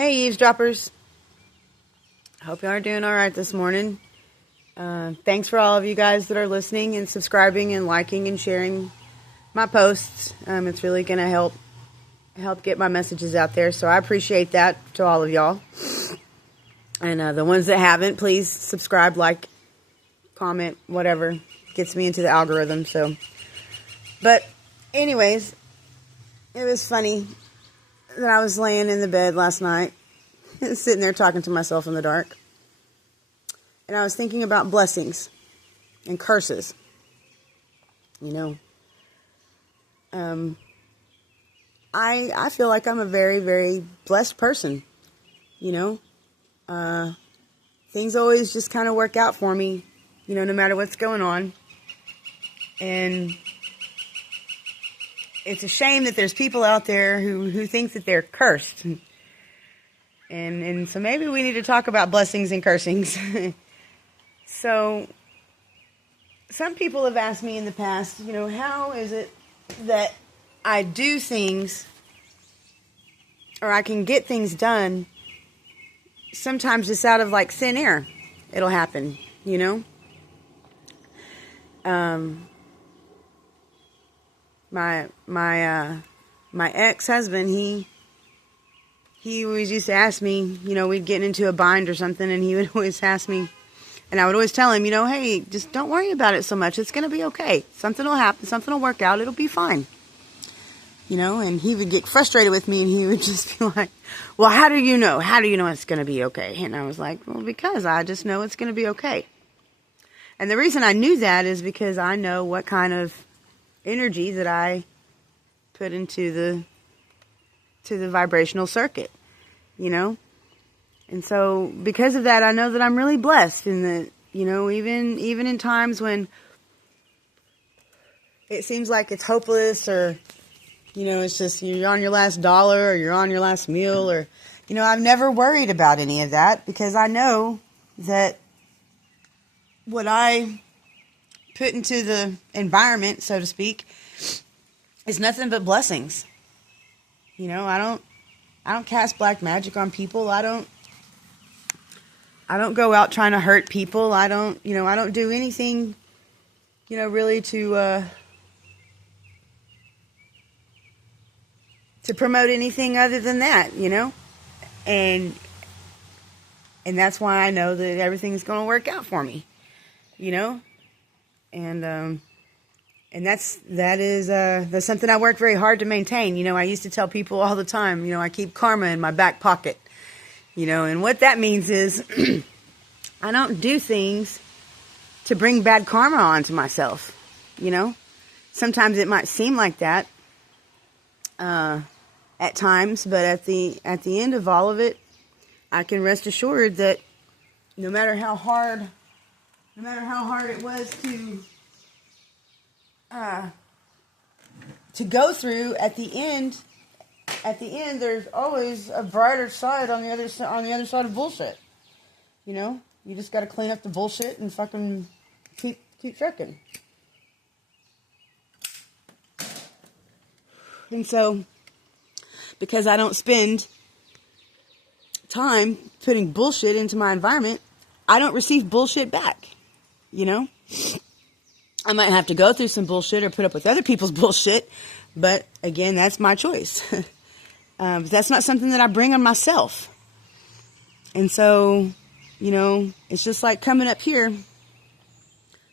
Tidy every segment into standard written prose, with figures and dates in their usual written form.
Hey, eavesdroppers. Hope you are doing all right this morning. Thanks for all of you guys that are listening and subscribing and liking and sharing my posts. It's really going to help get my messages out there. So I appreciate that to all of y'all. And the ones that haven't, please subscribe, like, comment, whatever. Gets me into the algorithm. But anyways, it was funny that I was laying in the bed last night, sitting there talking to myself in the dark. And I was thinking about blessings and curses. I feel like I'm a very, very blessed person. Things always just kind of work out for me, no matter what's going on. And it's a shame that there's people out there who think that they're cursed. And so maybe we need to talk about blessings and cursings. So some people have asked me in the past, how is it that I do things or I can get things done sometimes just out of like thin air? It'll happen, My ex-husband, he always used to ask me, we'd get into a bind or something, and he would always ask me, and I would always tell him, hey, just don't worry about it so much. It's going to be okay. Something will happen. Something will work out. It'll be fine. And he would get frustrated with me, and he would just be like, well, how do you know? How do you know it's going to be okay? And I was like, well, because I just know it's going to be okay. And the reason I knew that is because I know what kind of energy that I put into the vibrational circuit, And so because of that, I know that I'm really blessed in that, even in times when it seems like it's hopeless or, it's just you're on your last dollar or you're on your last meal or, I've never worried about any of that because I know that what I put into the environment, so to speak, is nothing but blessings. I don't cast black magic on people. I don't go out trying to hurt people. I don't do anything, really to promote anything other than that, and that's why I know that everything's going to work out for me, and that's something I work very hard to maintain. I used to tell people all the time, I keep karma in my back pocket, and what that means is I don't do things to bring bad karma onto myself, Sometimes it might seem like that at times, but at the end of all of it, I can rest assured that no matter how hard it was to go through, at the end there's always a brighter side on the other side of bullshit. You just got to clean up the bullshit and fucking keep trucking. And so, because I don't spend time putting bullshit into my environment, I don't receive bullshit back. I might have to go through some bullshit or put up with other people's bullshit, but again, that's my choice. That's not something that I bring on myself. And so, it's just like coming up here,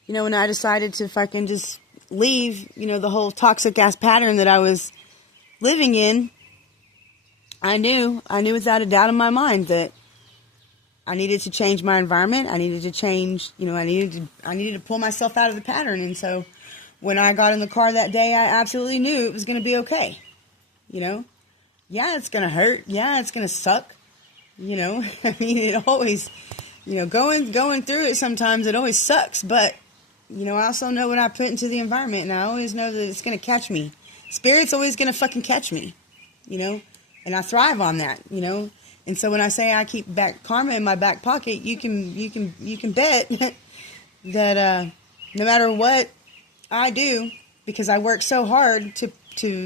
when I decided to fucking just leave, the whole toxic ass pattern that I was living in. I knew without a doubt in my mind that I needed to change my environment. I needed to change, I needed to pull myself out of the pattern. And so when I got in the car that day, I absolutely knew it was going to be okay. Yeah, it's going to hurt. Yeah, it's going to suck. It always, going through it sometimes, it always sucks. But, I also know what I put into the environment, and I always know that it's going to catch me. Spirit's always going to fucking catch me, and I thrive on that, And so when I say I keep back karma in my back pocket, you can bet that no matter what I do, because I work so hard to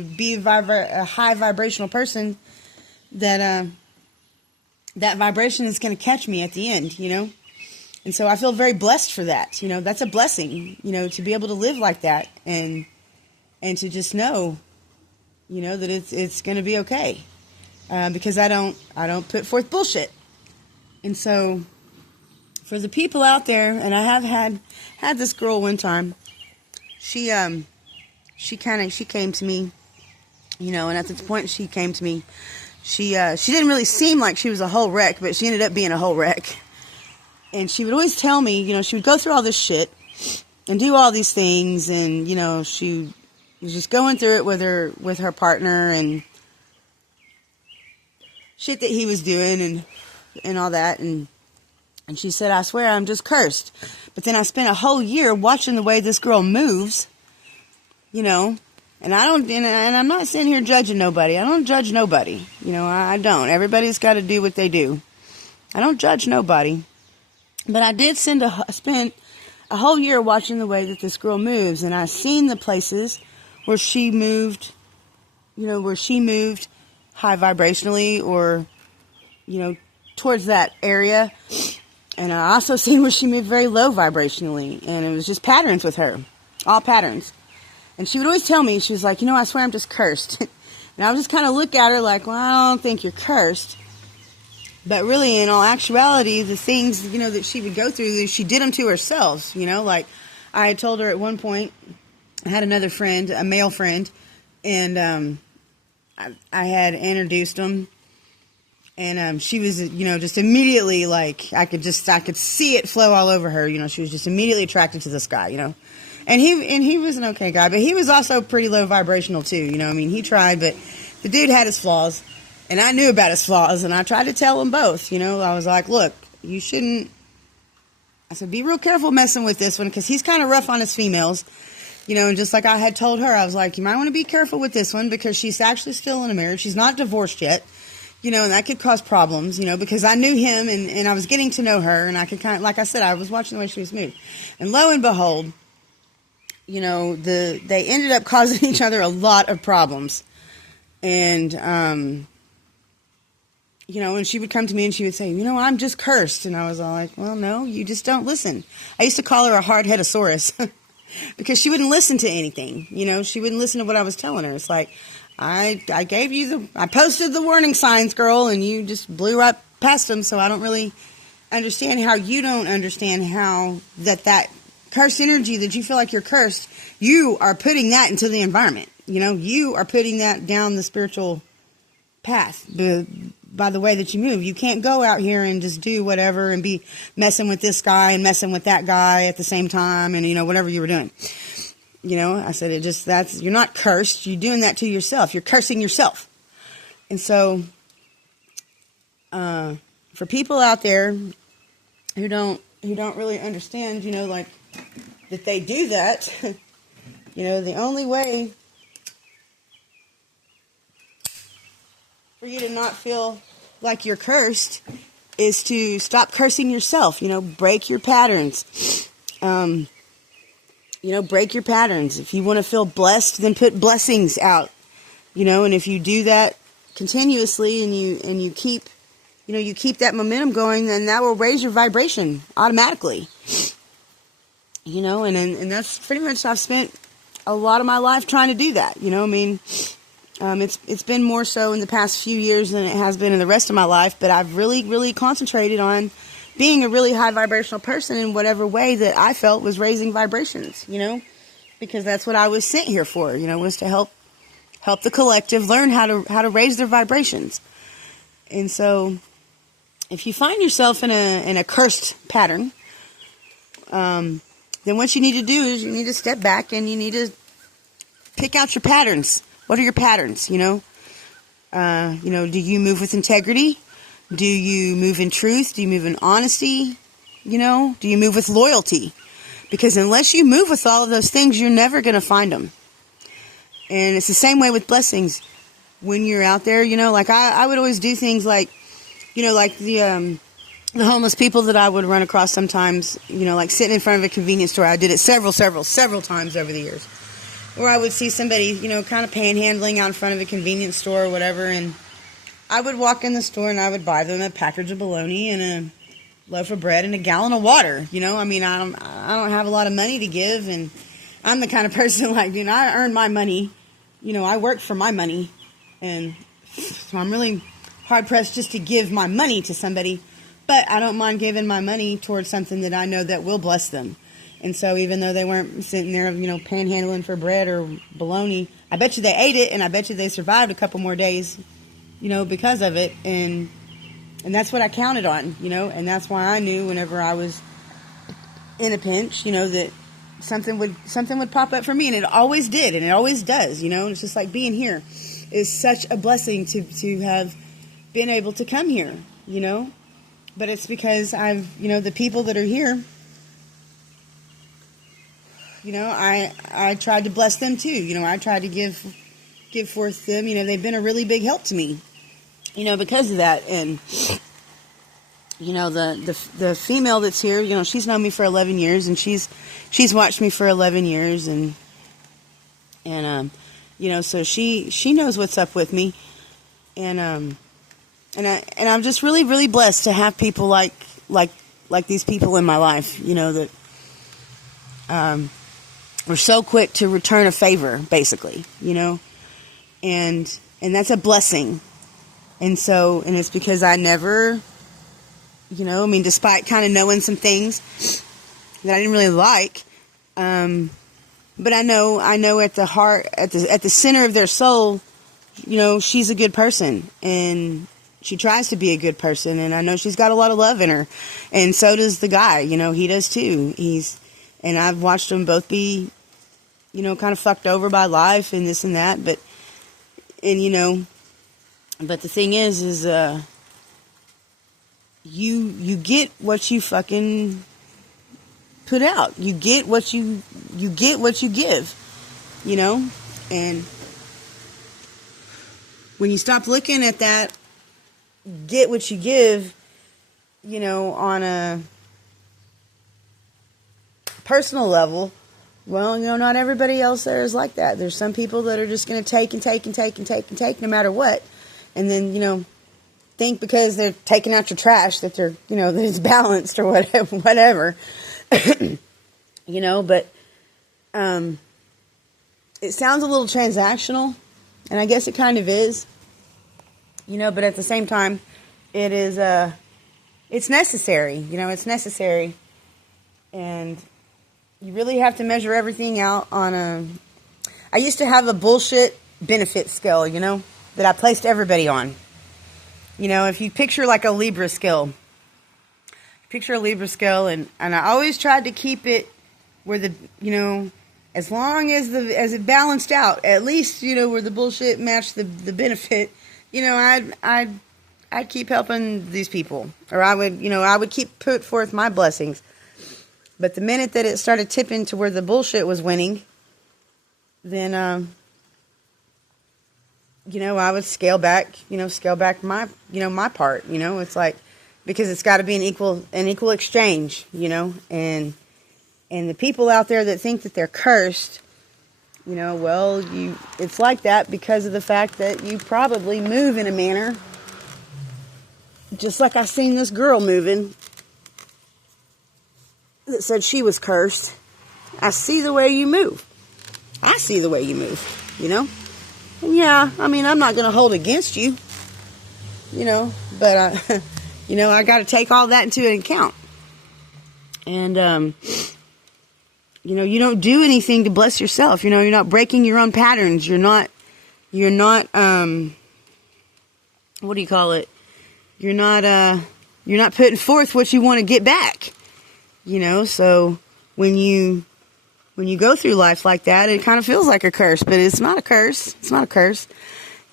be a high vibrational person, that that vibration is going to catch me at the end, you know? And so I feel very blessed for that. You know, that's a blessing, you know, to be able to live like that and to just know, you know, that it's going to be okay. Because I don't put forth bullshit. And so for the people out there, and I have had this girl one time, she came to me, you know, and at the point she came to me, she didn't really seem like she was a whole wreck, but she ended up being a whole wreck. And she would always tell me, you know, she would go through all this shit and do all these things, and, you know, she was just going through it with her partner and shit that he was doing and all that, and she said, I swear I'm just cursed. But then I spent a whole year watching the way this girl moves, you know, and I'm not sitting here judging nobody. I don't judge nobody, you know, I don't. Everybody's got to do what they do. I don't judge nobody. But I did spend a whole year watching the way that this girl moves, and I seen the places where she moved, you know, high vibrationally or, you know, towards that area. And I also seen where she moved very low vibrationally, and it was just patterns with her, all patterns. And she would always tell me, she was like, you know, I swear I'm just cursed. And I would just kind of look at her like, well, I don't think you're cursed. But really, in all actuality, the things, you know, that she would go through, she did them to herself, you know. Like, I had told her at one point, I had another friend, a male friend, and I had introduced him, and she was, you know, just immediately, like, I could see it flow all over her, you know. She was just immediately attracted to this guy, you know. And he was an okay guy, but he was also pretty low vibrational too, you know. I mean, he tried, but the dude had his flaws, and I knew about his flaws, and I tried to tell him both, you know. I was like, look, you shouldn't, I said, be real careful messing with this one, because he's kind of rough on his females, you know. And just like I had told her, I was like, you might want to be careful with this one, because she's actually still in a marriage. She's not divorced yet, you know, and that could cause problems, you know, because I knew him, and I was getting to know her, and I could kind of, like I said, I was watching the way she was moved. And lo and behold, you know, they ended up causing each other a lot of problems. And, you know, and she would come to me and she would say, you know, I'm just cursed. And I was all like, well, no, you just don't listen. I used to call her a hard-headosaurus because she wouldn't listen to anything. You know, she wouldn't listen to what I was telling her. It's like, I gave you I posted the warning signs, girl, and you just blew right past them. So I don't really understand how you don't understand how that cursed energy that you feel like you're cursed, you are putting that into the environment. You know, you are putting that down the spiritual path by the way that you move. You can't go out here and just do whatever and be messing with this guy and messing with that guy at the same time, and, you know, whatever you were doing. You know, I said, you're not cursed. You're doing that to yourself. You're cursing yourself. And so, for people out there who don't really understand, you know, like, that they do that, you know, the only way for you to not feel like you're cursed is to stop cursing yourself, you know, break your patterns. You know, break your patterns. If you want to feel blessed, then put blessings out, you know, and if you do that continuously and you keep, you know, you keep that momentum going, then that will raise your vibration automatically. You know, and that's pretty much, I've spent a lot of my life trying to do that. You know, I mean, it's been more so in the past few years than it has been in the rest of my life, but I've really, really concentrated on being a really high vibrational person in whatever way that I felt was raising vibrations, you know, because that's what I was sent here for, you know, was to help the collective learn how to raise their vibrations. And so if you find yourself in a cursed pattern, then what you need to do is you need to step back and you need to pick out your patterns. What are your patterns, you know? You know, do you move with integrity? Do you move in truth? Do you move in honesty? You know, do you move with loyalty? Because unless you move with all of those things, you're never going to find them. And it's the same way with blessings. When you're out there, you know, like I would always do things like, you know, like the homeless people that I would run across sometimes, you know, like sitting in front of a convenience store. I did it several times over the years. Or I would see somebody, you know, kind of panhandling out in front of a convenience store or whatever, and I would walk in the store and I would buy them a package of bologna and a loaf of bread and a gallon of water. You know, I mean, I don't have a lot of money to give, and I'm the kind of person like, you know, I earn my money. You know, I work for my money, and so I'm really hard pressed just to give my money to somebody. But I don't mind giving my money towards something that I know that will bless them. And so even though they weren't sitting there, you know, panhandling for bread or bologna, I bet you they ate it, and I bet you they survived a couple more days, you know, because of it. And that's what I counted on, you know, and that's why I knew whenever I was in a pinch, you know, that something would pop up for me, and it always did, and it always does, you know. And it's just like being here is such a blessing to have been able to come here, you know. But it's because you know, the people that are here, you know, I tried to bless them too. You know, I tried to give forth them. You know, they've been a really big help to me, you know, because of that. And, you know, the female that's here, you know, she's known me for 11 years, and she's watched me for 11 years, and you know, so she knows what's up with me, and I'm just really, really blessed to have people like these people in my life, you know, that were so quick to return a favor, basically, you know, and that's a blessing. And it's because I never, you know, I mean, despite kind of knowing some things that I didn't really like, but I know at the heart, at the center of their soul, you know, she's a good person, and she tries to be a good person, and I know she's got a lot of love in her, and so does the guy, you know, he does too. And I've watched them both be, you know, kind of fucked over by life and this and that, but the thing is you get what you fucking put out. You get what you give, you know, and when you stop looking at that, get what you give, you know, on a personal level, well, you know, not everybody else there is like that. There's some people that are just going to take and take and take and take and take no matter what. And then, you know, think because they're taking out your trash that they're, you know, that it's balanced or whatever. You know, but it sounds a little transactional, and I guess it kind of is. You know, but at the same time, it is, it's necessary, you know, it's necessary. And you really have to measure everything out on I used to have a bullshit benefit scale, you know, that I placed everybody on. You know, if you picture like a Libra scale, and I always tried to keep it where the, you know, as long as it balanced out, at least, you know, where the bullshit matched the benefit. You know, I'd keep helping these people, or I would keep put forth my blessings. But the minute that it started tipping to where the bullshit was winning, then, you know, I would scale back my, you know, my part, you know. It's like, because it's got to be an equal exchange, you know, and the people out there that think that they're cursed, you know, well, it's like that because of the fact that you probably move in a manner, just like I seen this girl moving that said she was cursed. I see the way you move. I see the way you move, you know. And yeah, I mean, I'm not going to hold against you, you know, but, you know, I got to take all that into account. And, you know, you don't do anything to bless yourself. You know, you're not breaking your own patterns. You're not, what do you call it? You're not putting forth what you want to get back. You know, so when you go through life like that, it kind of feels like a curse, but it's not a curse. It's not a curse.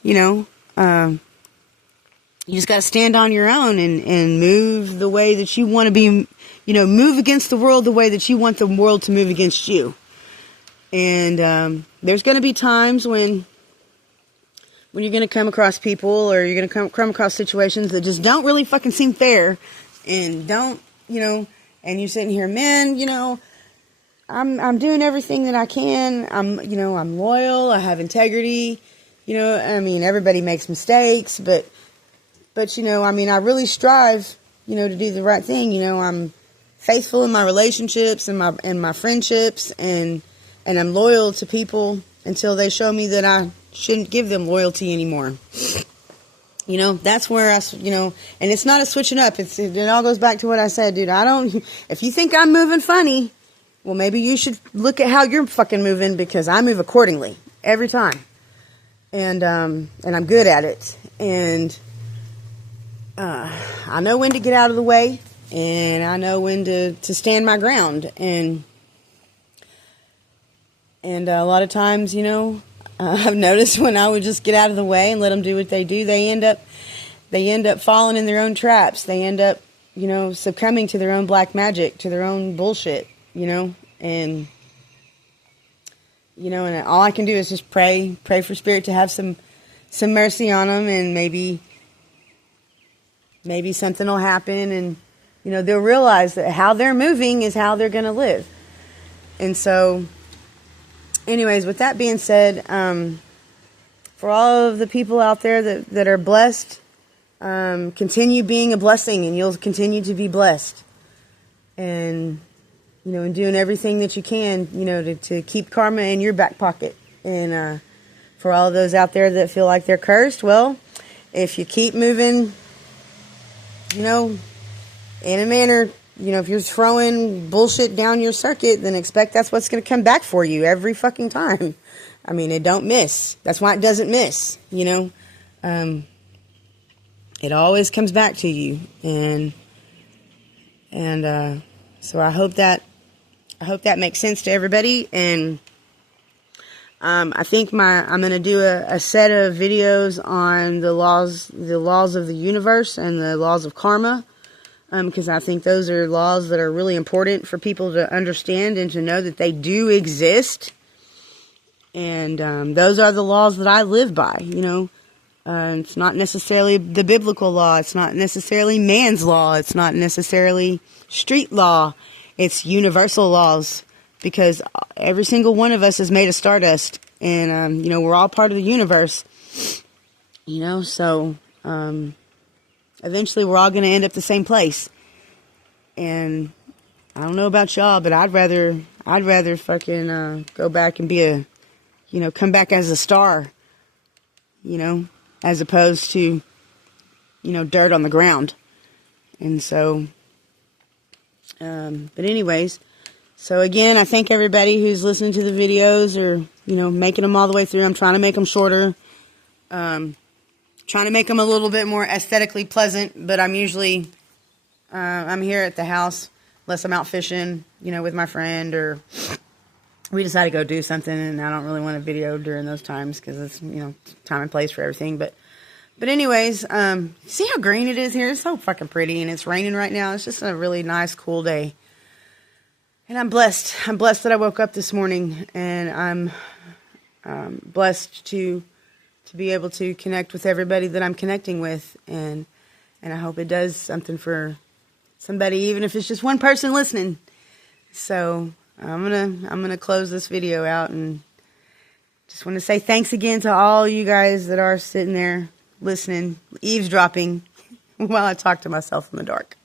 You know, you just got to stand on your own and move the way that you want to be, you know, move against the world the way that you want the world to move against you. And there's going to be times when you're going to come across people, or you're going to come across situations that just don't really fucking seem fair, and don't, you know, and you're sitting here, man, you know, I'm doing everything that I can. I'm loyal. I have integrity. You know, I mean, everybody makes mistakes, but But, you know, I mean, I really strive, you know, to do the right thing. You know, I'm faithful in my relationships and my friendships, and I'm loyal to people until they show me that I shouldn't give them loyalty anymore. You know, that's where you know, and it's not a switching up. It all goes back to what I said, dude. If you think I'm moving funny, well, maybe you should look at how you're fucking moving, because I move accordingly every time. And I'm good at it. And I know when to get out of the way, and I know when to stand my ground. And a lot of times, you know, I've noticed when I would just get out of the way and let them do what they do, they end up falling in their own traps. They end up, you know, succumbing to their own black magic, to their own bullshit, you know. And you know, and all I can do is just pray for Spirit to have some mercy on them, and maybe something will happen, and you know, they'll realize that how they're moving is how they're going to live. And so, anyways, with that being said, for all of the people out there that are blessed, continue being a blessing, and you'll continue to be blessed. And, you know, and doing everything that you can, you know, to keep karma in your back pocket. And for all of those out there that feel like they're cursed, well, if you keep moving, you know, in a manner, you know, if you're throwing bullshit down your circuit, then expect that's what's going to come back for you every fucking time. I mean, it don't miss. That's why it doesn't miss, you know. It always comes back to you. And so I hope that makes sense to everybody. And I think I'm going to do a set of videos on the laws of the universe and the laws of karma. Because I think those are laws that are really important for people to understand and to know that they do exist. And those are the laws that I live by, you know. It's not necessarily the biblical law. It's not necessarily man's law. It's not necessarily street law. It's universal laws, because every single one of us is made of stardust. And, you know, we're all part of the universe, you know. So eventually we're all going to end up the same place. And I don't know about y'all, but I'd rather fucking go back and be come back as a star, you know, as opposed to, you know, dirt on the ground. And so, but anyways, so again, I thank everybody who's listening to the videos, or, you know, making them all the way through. I'm trying to make them shorter. Trying to make them a little bit more aesthetically pleasant, but I'm usually, I'm here at the house, unless I'm out fishing, you know, with my friend, or we decide to go do something, and I don't really want a video during those times, because it's, you know, time and place for everything. But anyways, see how green it is here? It's so fucking pretty, and it's raining right now. It's just a really nice, cool day. And I'm blessed. I'm blessed that I woke up this morning, and I'm blessed to be able to connect with everybody that I'm connecting with, and I hope it does something for somebody, even if it's just one person listening. So I'm gonna close this video out, and just want to say thanks again to all you guys that are sitting there listening, eavesdropping while I talk to myself in the dark.